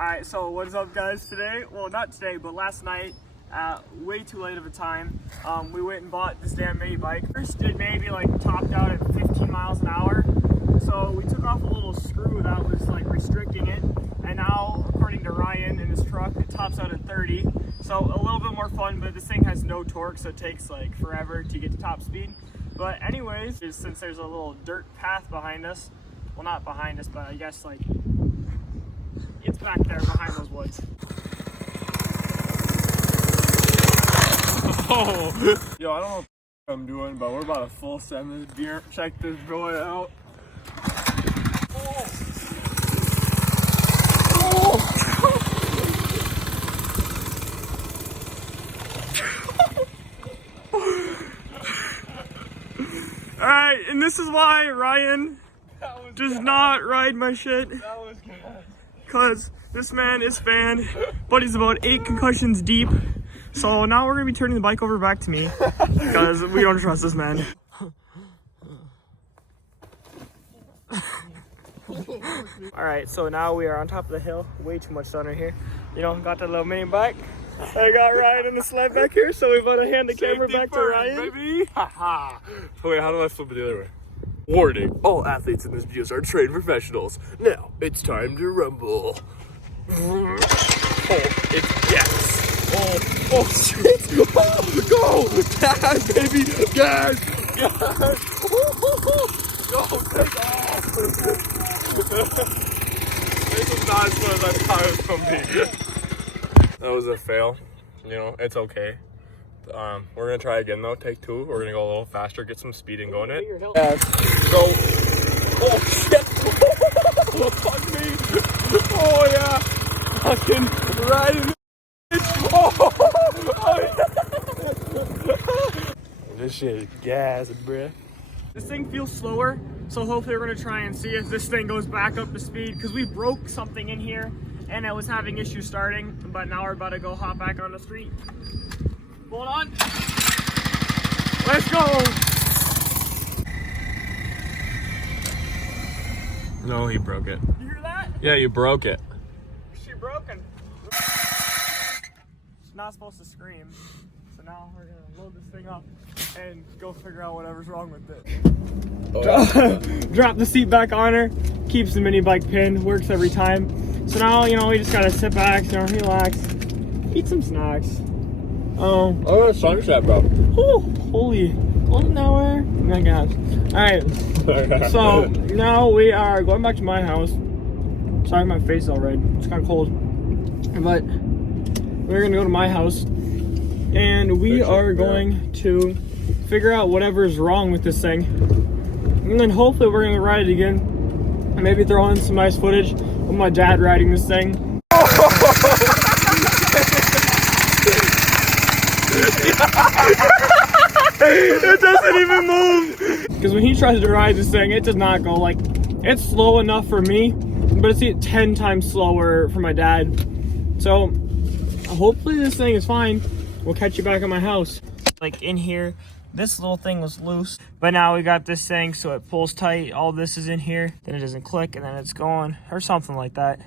Alright, so what is up guys today? Well, not today, but last night, way too late of a time, we went and bought this damn mini bike. First did maybe like topped out at 15 miles an hour. So we took off a little screw that was like restricting it. And now, according to Ryan in his truck, it tops out at 30. So a little bit more fun, but this thing has no torque, so it takes like forever to get to top speed. But anyways, since there's a little dirt path behind us, well not behind us, but I guess like it's back there behind those woods. Oh, yo, I don't know what I'm doing, but we're about to full send this beer. Check this boy out. Oh. All right, and this is why Ryan does not ride my shit. That was good. Cause this man is fan, but he's about 8 concussions deep. So now we're gonna be turning the bike over back to me because we don't trust this man. All right, so now we are on top of the hill. Way too much sun right here. You know, got that little mini bike. I got Ryan in the sled back here, so we're about to hand the camera back to Ryan. Baby. Haha. Wait, how do I flip it the other way? Warning, all athletes in this video are trained professionals. Now, it's time to rumble. Oh, it's gas. Oh, shit. Oh, go. Gas, baby. Gas. Gas. Go, take off. This is not as fun as I thought it was going to be. That was a fail. You know, it's okay. We're gonna try again though, take 2. We're gonna go a little faster, get some speed and go in it. Yes. Go. Oh shit! Fuck me! Oh yeah! Fucking right in the oh, oh yeah. This shit is gas, bruh. This thing feels slower, so hopefully we're gonna try and see if this thing goes back up to speed because we broke something in here and it was having issues starting, but now we're about to go hop back on the street. Hold on. Let's go. No, he broke it. You hear that? Yeah, you broke it. She broken. It's not supposed to scream. So now we're gonna load this thing up and go figure out whatever's wrong with it. Oh. Drop the seat back on her. Keeps the mini bike pinned. Works every time. So now, you know, we just gotta sit back, you know, relax, eat some snacks. Oh, a sunset, bro. Oh, holy golden hour. Oh my gosh. Alright. So now we are going back to my house. Sorry, my face is all red. It's kind of cold. But we're going to go to my house. And we are going to figure out whatever's wrong with this thing. And then hopefully we're going to ride it again. And maybe throw in some nice footage of my dad riding this thing. It doesn't even move. Because when he tries to ride this thing, it does not go like, it's slow enough for me, but it's 10 times slower for my dad. So hopefully this thing is fine. We'll catch you back at my house. Like in here, this little thing was loose, but now we got this thing so it pulls tight. All this is in here, then it doesn't click and then it's going or something like that.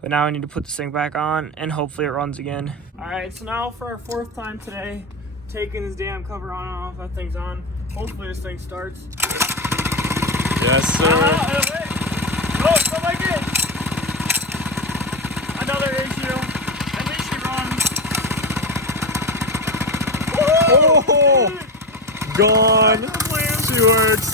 But now I need to put this thing back on and hopefully it runs again. All right, so now for our 4th time today, taking this damn cover on and off. That thing's on. Hopefully this thing starts. Yes, sir. Oh, so like it. Another issue. At least she runs. Oh, gone. She works.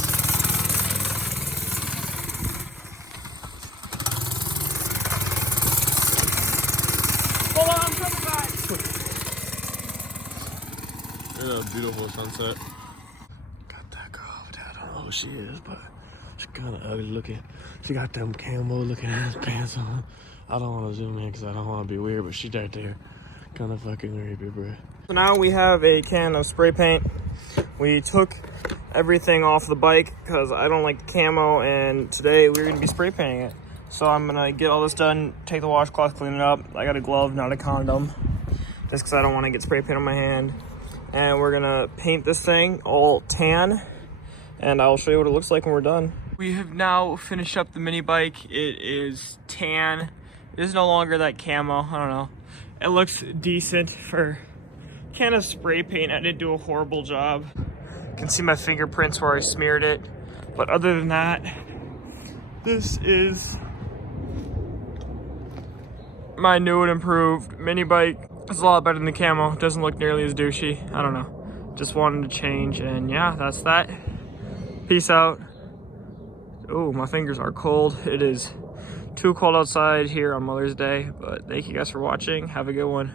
Hold on, I'm coming back. Yeah, beautiful sunset. Got that girl over there. I don't know who she is, but she's kind of ugly looking. She got them camo looking ass pants on. I don't want to zoom in because I don't want to be weird, but she's right there. Kind of fucking creepy, bro. So now we have a can of spray paint. We took everything off the bike because I don't like the camo, and today we're going to be spray painting it. So I'm going to get all this done, take the washcloth, clean it up. I got a glove, not a condom, just because I don't want to get spray paint on my hand. And we're going to paint this thing all tan, and I'll show you what it looks like when we're done. We have now finished up the mini bike. It is tan It is no longer that camo. I don't know. It looks decent for kind of spray paint. I didn't do a horrible job. You can see my fingerprints where I smeared it. But other than that, this is my new and improved mini bike. It's a lot better than the camo. It doesn't look nearly as douchey. I don't know. Just wanted to change, and yeah, that's that. Peace out. Oh, my fingers are cold. It is too cold outside here on Mother's Day, but thank you guys for watching. Have a good one.